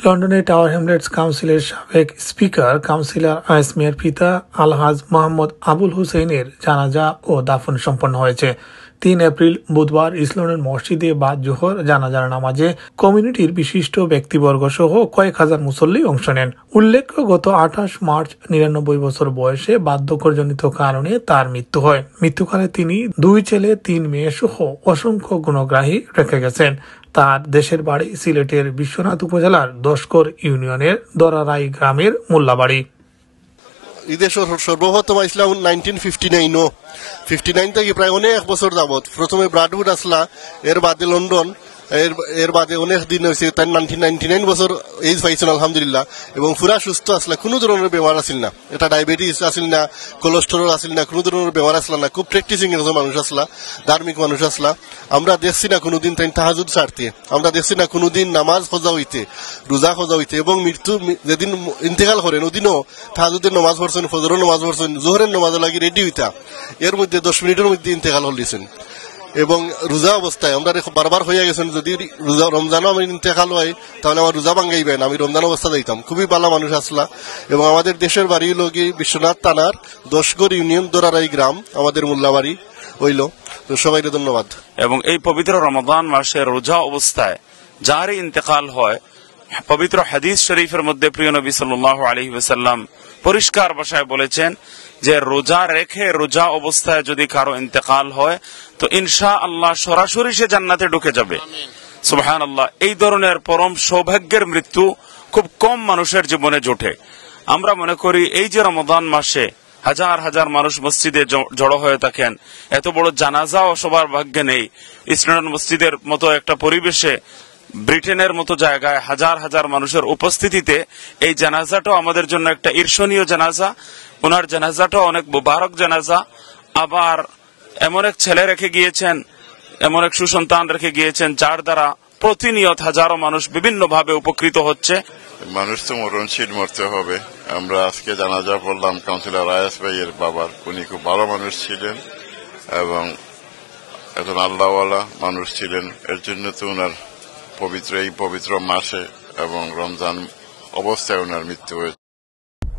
লন্ডনের tower Hamlets কাউন্সিলের সাবেক স্পিকার কাউন্সিলর আয়েস মিয়ার পিতা আলহাজ মোহাম্মদ আবুল হুসেইনের জানাজা ও দাফন সম্পন্ন হয়েছে। 3 এপ্রিল বুধবার ইসলামের মসজিদে বাদ জোহর জানাজার নামাজে কমিউনিটির বিশিষ্ট ব্যক্তিবর্গ সহ কয়েক হাজার মুসল্লি অংশ নেন। উল্লেখ্য, গত 28 মার্চ 99 বছর বয়সে বার্ধক্যজনিত কারণে তার মৃত্যু হয়। মৃত্যুকালে তিনি 2 ছেলে 3 মেয়ে সহ অসংখ্য গুণগ্রাহী রেখে গেছেন। তার দেশের বাড়ি সিলেটের বিশ্বনাথ উপজেলার দশকর ইউনিয়নের দরারাই গ্রামের মোল্লাবাড়ি। ঈদের সর্বপ্রথম আসলাম 1959 থেকে প্রায় অনেক বছর যাবত। প্রথমে ব্রাডউড আসলা, এর বাদে লন্ডন, এর বাদে অনেক দিন হয়েছে। তাই 1999 বছর এজ পাইছেন আলহামদুলিল্লাহ, এবং পুরা সুস্থ আসলা। কোনো ধরনের বেমার আসিল না, এটা ডায়াবেটিস আসিল না, কোলেস্টেরল আসিল না, কোনো ধরনের বেমার আসলা না। খুব প্র্যাকটিসিং একজন মানুষ আসলা, ধার্মিক মানুষ আসলা। আমরা দেখছি না কোনোদিন তাই তাহাজুদ ছাড়তে, আমরা দেখছি না কোনোদিন নামাজ খোঁজা হইতে, রোজা খোঁজা হইতে, এবং মৃত্যু যেদিন ইন্তেকাল করেন ওদিনও তাহাজুদের নামাজ পড়ছেন, ফজরের নামাজ পড়ছেন, জোহরের নামাজ লাগি রেডি হইতা, এর মধ্যে 10 মিনিটের মধ্যে ইন্তেকাল হলিছেন। এবং রোজা অবস্থায় আমরা বারবার হইয়া গেছেন, যদি রমজানও আমি ইন্তেকাল হয় তাহলে আমার রোজা ভাঙ্গাইবেন, আমি রমজান অবস্থা যাইতাম। খুবই ভালো মানুষ আসলা। এবং আমাদের দেশের বাড়ি হইল কি বিশ্বনাথ থানার দশগড় ইউনিয়ন দরারাই গ্রাম, আমাদের মোল্লাবাড়ি হইল। তো সবাইকে ধন্যবাদ। এবং এই পবিত্র রমজান মাসে রোজা অবস্থায় যার ইন্তেকাল হয়, পবিত্র হাদিস শরীফের মধ্যে প্রিয় নবী সাল্লাল্লাহু আলাইহি ওয়াসাল্লাম পরিষ্কার ভাষায় বলেছেন যে রোজা রেখে রোজা অবস্থায় যদি কারো ইন্তেকাল হয় তো ইনশাআল্লাহ সরাসরি সে জান্নাতে ঢুকে যাবে। সুবহানাল্লাহ। এই ধরনের পরম সৌভাগ্যের মৃত্যু খুব কম মানুষের জীবনে জোটে। আমরা মনে করি এই যে রমজান মাসে হাজার হাজার মানুষ মসজিদে জড়ো হয়ে থাকেন, এত বড় জানাজাও সবার ভাগ্যে নেই। ইসলাম মসজিদের মতো একটা পরিবেশে, ব্রিটেনের মতো জায়গায় হাজার হাজার মানুষের উপস্থিতিতে এই জানাজাটাও আমাদের জন্য একটা ঈর্ষণীয় জানাজা। ওনার জানাজাটাও অনেক মুবারক জানাজা। আবার এমন এক ছেলে রেখে গিয়েছেন, এমন এক সুসন্তান রেখে গিয়েছেন যার দ্বারা প্রতিনিয়ত হাজারো মানুষ বিভিন্ন ভাবে উপকৃত হচ্ছে। মানুষ তো মরণশীল, মরতে হবে। আমরা আজকে জানাজা পড়লাম কাউন্সিলর আয়েস ভাইয়ের বাবার। উনি খুব ভালো মানুষ ছিলেন এবং একজন আল্লাহওয়ালা মানুষ ছিলেন। এর জন্য তো ওনার এই পবিত্র মাসে এবং রমজান অবস্থায় ওনার মৃত্যু হয়েছে।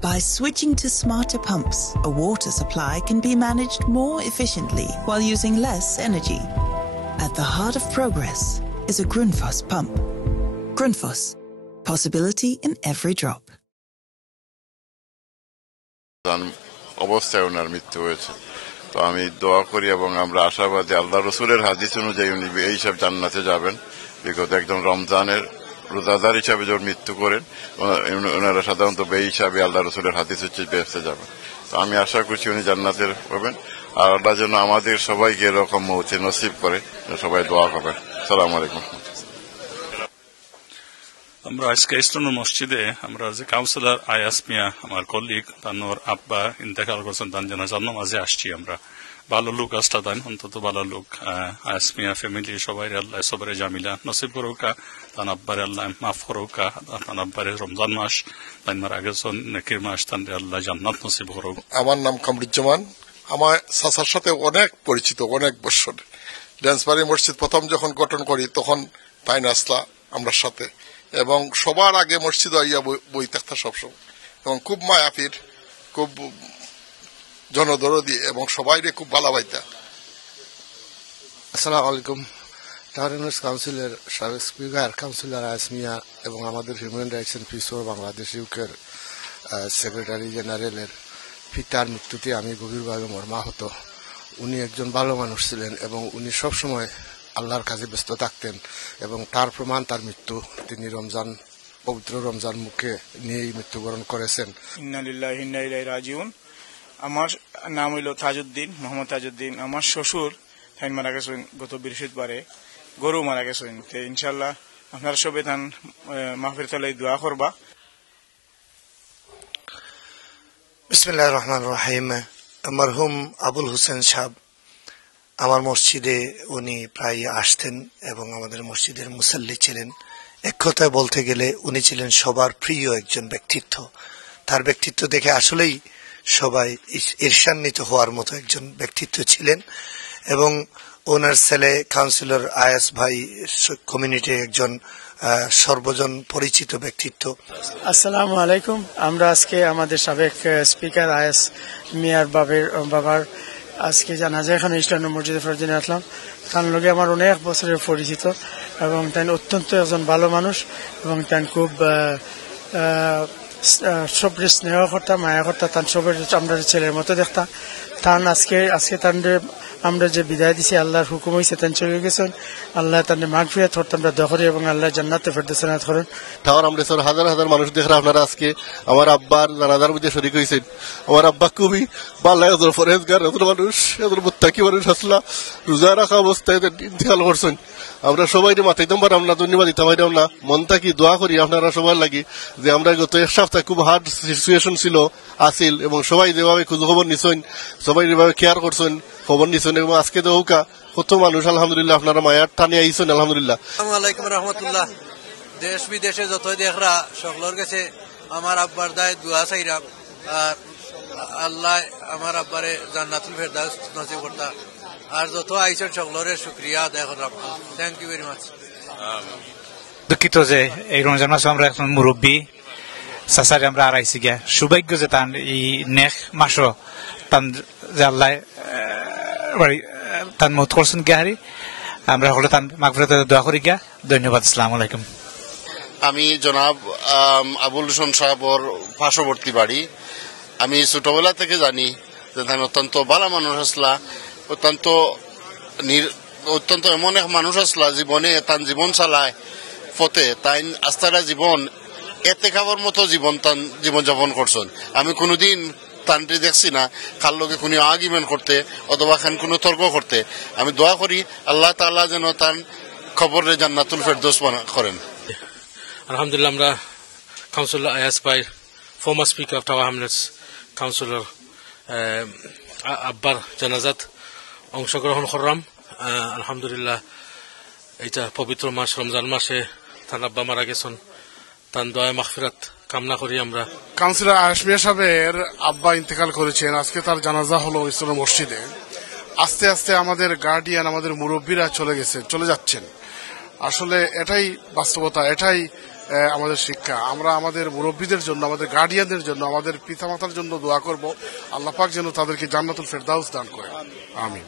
By switching to smarter pumps, a water supply can be managed more efficiently while using less energy. At the heart of progress is a Grundfos pump. Grundfos, possibility in every drop. অবস্থায় ওনার মৃত্যু হয়েছে। তো আমি দোয়া করি এবং আমরা আশাবাদী আল্লাহ রসুলের হাদিস অনুযায়ী উনি এইসব জান্নাতে যাবেন। বিগত একজন রমজানের রোজাদার হিসাবে যখন মৃত্যু করেন, ওনারা সাধারণত বে হিসাবে আল্লাহ রসুলের হাদিস হচ্ছে বেহেশতে যাবেন। তো আমি আশা করছি উনি জান্নাতের হবেন। আর আল্লাহ যেন আমাদের সবাইকে এরকম মৌতে নসিব করে, সবাই দোয়া করবেন। আসসালামু আলাইকুম। আমরা আজকে ইসলামের মসজিদে আমরা যে কাউন্সিলর আয়াস মিয়া আমার কলিগ, তার আব্বা ইন্তেকাল করছেন, তার জানাজার নামাজে আসছি। আমরা ভালো লোক আসটা দেন, অন্তত ভালো লোক। আয়াস মিয়া ফ্যামিলি সবাই আল্লাহ সবারে জামিলা নসিব করুকা, তার আব্বারে আল্লাহ মাফ করুকা, তার আব্বারে রমজান মাস তাই মারা গেছেন নেকির মাস, তান আল্লাহ জান্নাত নসিব করুক। আমার নাম কামরুজ্জামান। আমার চাচার সাথে অনেক পরিচিত, অনেক বছর। ড্যান্সবাড়ি মসজিদ প্রথম যখন গঠন করি তখন তাই আসলা আমরা সাথে, এবং সবার আগে মসজিদ আইয়া বই থাকতা সবসময়, এবং খুব মায়াফির, খুব জনদরদি, এবং সবাই খুব ভালো পাইতা। আসসালামু আলাইকুম। টাউন কাউন্সিলের সাবেক স্পিকার কাউন্সিলর আয়েস মিয়া এবং আমাদের human rights and peace for Bangladesh ইউকের সেক্রেটারি জেনারেলের পিতার মৃত্যুতে আমি গভীরভাবে মর্মাহত। উনি একজন ভালো মানুষ ছিলেন এবং উনি সবসময় আল্লাহর কাজে ব্যস্ত থাকতেন, এবং তার প্রমাণ তার মৃত্যু। তিনি পবিত্র রমজান মুখে নিয়েই মৃত্যুবরণ করেছেন। ইন্না লিল্লাহি ওয়া ইন্না ইলাইহি রাজিউন। আমার নাম হইল তাজউদ্দিন, মোহাম্মদ তাজউদ্দিন। আমার শ্বশুর তাই মারা গেছেন গত বৃহস্পতিবারে, গরু মারা গেছেন। তো ইনশাল্লাহ আপনারা সবাই তান মাহফিল তলায় দোয়া করবা। বিসমিল্লাহির রহমানির রহিম। মরহুম আবুল হোসেন সাহেব আমার মসজিদে উনি প্রায় আসতেন এবং আমাদের মসজিদের মুসল্লি ছিলেন। এক কথায় বলতে গেলে উনি ছিলেন সবার প্রিয় একজন ব্যক্তিত্ব। তার ব্যক্তিত্ব দেখে আসলেই সবাই ঈর্ষান্বিত হওয়ার মতো একজন ব্যক্তিত্ব ছিলেন। এবং ওনার ছেলে কাউন্সিলর আয়াস ভাই কমিউনিটি একজন সর্বজন পরিচিত ব্যক্তিত্ব। আসসালামু আলাইকুম। আমরা আজকে আমাদের সাবেক স্পিকার আয়াস মিয়ার বাবার আজকে জানাজা এখানে ইস্টার্ন মসজিদে ফরদিনে আসলাম। তার লগে আমার অনেক বছরের পরিচিত এবং তাই অত্যন্ত একজন ভালো মানুষ এবং তাই খুব সবরে স্নেহ করতা মায়া করতা, তার সবের আমরা ছেলের মতো দেখতাম। তান আজকে তার আমরা যে বিদায় দিছি আল্লাহর হুকুম হয়েছে তান চলে গেছেন। আল্লাহ তার মাগফিরাত করতে আমরা দোয়া করি এবং আল্লাহ জান্নাতে ফেরদৌস নাত করেন। টাওয়ার আমরেশ্বর হাজার হাজার মানুষ দেখরা আপনারা আজকে আমার আব্বার জানাজার মধ্যে শরীক হয়েছেন। আমার আব্বা খুবই ভালো একজন ফরেজগার, একজন মানুষ, একজন মুত্তাকি মানুষ আসলা রোজা রাখা অবস্থায় ইন্তেকাল করছেন। আমরা সবাই মাথাইতাম পারলাম না, ধন্যবাদ দিতাম পারলাম না। মন থাকি দোয়া করি আপনারা সবার লাগি যে আমরা গত এক সপ্তাহ খুব হার্ড সিচুয়েশন ছিল আসিল এবং সবাই যেভাবে খোঁজ খবর নিছেন, সবাই যেভাবে কেয়ার করছেন, খবর নিছেন এবং আজকে তো হোকা কত মানুষ আলহামদুলিল্লাহ আপনারা মায়ার টানে আইছেন আলহামদুলিল্লাহ। আসসালামু আলাইকুম রহমতুল্লাহ। দেশ বিদেশে যতই দেখরা সকলের কাছে আমার আব্বার দায় দোয়া চাইরাম আর আল্লাহ আমার আব্বারে জান্নাতুল ফেরদাউস নসিব করতা আর যত আইছেন সকলের শুকরিয়া আদায় করলাম। Thank you very much. দুঃখিত যে এই রমজান মাসে আমরা এখন মুরব্বী চাচারে আমরা আড়াইছি গিয়া সৌভাগ্য যে তান এই নেক মাসও তান যে আল্লাহ তান মত করছেন গিয়াহারি আমরা সকলে তান মাগফিরাত দোয়া করি গিয়া। ধন্যবাদ। আসসালামু আলাইকুম। আমি জনাব আবুল হোসেন সাহেবর পার্শ্ববর্তী বাড়ি। আমি ছোটবেলা থেকে জানি যে তান অত্যন্ত ভালো মানুষ আসলা, অত্যন্ত এমন এক মানুষ আসলা জীবনে তান জীবন চালায় পথে তাই আস্থারা জীবন এতে খাবার মতো জীবন যাপন করছেন। আমি কোনোদিন তানটি দেখছি না কার লোকে কোনো আর্গুমেন্ট করতে অথবা খান কোনো তর্ক করতে। আমি দোয়া করি আল্লাহ তাআলা যেন তার খবরে জান্নাতুল ফেরদৌস করেন। আলহামদুলিল্লাহ আমরা কাউন্সিলর আয়াস ভাই former speaker of tower Hamlets councillor আব্বার জানাজাত অংশগ্রহণ করলাম। আলহামদুলিল্লাহ এইটা পবিত্র মাস রমজান মাসে তার আব্বা মারা গেছেন, তার দয়া মাগফিরাত কামনা করি আমরা। কাউন্সিলর আয়াস মিয়া সাহেবের আব্বা ইন্তেকাল করেছেন, আজকে তার জানাজা হলো ইসলাম মসজিদে। আস্তে আস্তে আমাদের গার্ডিয়ান আমাদের মুরব্বীরা চলে যাচ্ছেন। আসলে এটাই বাস্তবতা, এটাই আমাদের শিক্ষা। আমরা আমাদের মুরব্বীদের জন্য, আমাদের গার্ডিয়ানদের জন্য, আমাদের পিতামাতার জন্য দোয়া করব আল্লাহ পাক যেন তাদেরকে জান্নাতুল ফেরদাউস দান করেন। আমিন।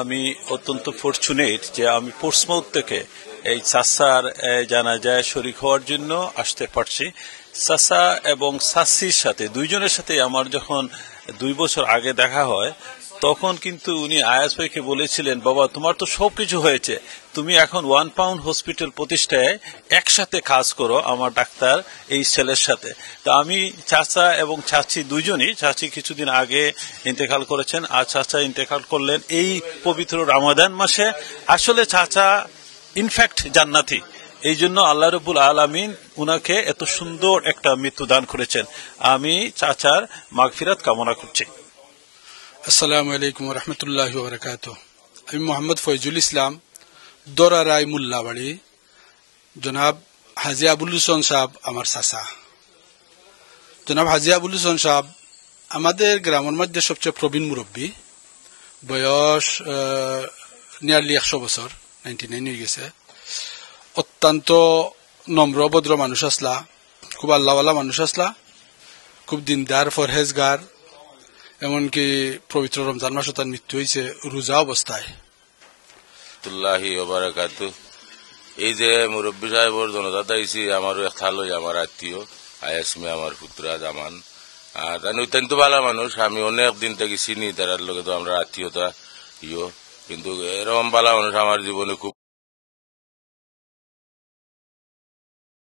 আমি অত্যন্ত ফরচুনেট যে আমি পোর্টসমাউথ থেকে এই চাচার জানাজায় শরীক হওয়ার জন্য আসতে পারছি। চাচা এবং চাচির সাথে দুইজনের সাথে আমার যখন 2 বছর আগে দেখা হয় তখন কিন্তু উনি আয়াস ভাইকে বলেছিলেন, বাবা তোমার তো সবকিছু হয়েছে, তুমি এখন 1 পাউন্ড হসপিটাল প্রতিষ্ঠায় একসাথে কাজ করো আমার ডাক্তার এই ছেলের সাথে। তো আমি চাচা এবং চাচি দুইজনই, চাচি কিছুদিন আগে ইন্তেকাল করেছেন আর চাচা ইন্তেকাল করলেন এই পবিত্র রমাদান মাসে। আসলে চাচা ইনফ্যাক্ট জান্নাতি, এই জন্য আল্লাহ রব্বুল আলামিন উনাকে এত সুন্দর একটা মৃত্যু দান করেছেন। আমি চাচার মাগফিরাত কামনা করছি। আসসালামু আলাইকুম রহমতুল্লাহি ওয়া বারাকাতুহু। আমি মোহাম্মদ ফয়জুল ইসলাম, দোরা রায় মুল্লাবাড়ি। জনাব হাজি আবুল হোসেন সাহেব আমার চাচা। জনাব হাজি আবুল হোসেন সাহেব আমাদের গ্রামের মধ্যে সবচেয়ে প্রবীণ মুরব্বী, বয়স নিয়ারলি 100 বছর, 99 হয়ে গেছে। অত্যন্ত নম্র ভদ্র মানুষ আসলা, খুব আল্লাহওয়ালা মানুষ আসলা, খুব দিনদার ফরহেজগার। এমনকি পবিত্র রমজান মাসে তার মৃত্যু হয়েছে রোজা অবস্থায়। এই যে মুরব্বী সাহেবর জনজাত আইসি আমারও এক থাল আমার আত্মীয় আয়াস মিয়া আমার পুত্রা জামান। তাই অত্যন্ত ভালো মানুষ, আমি অনেক দিন থেকে চিনি, তার লগে তো আমরা আত্মীয়তা কিন্তু এরকম ভালো মানুষ আমার জীবনে খুব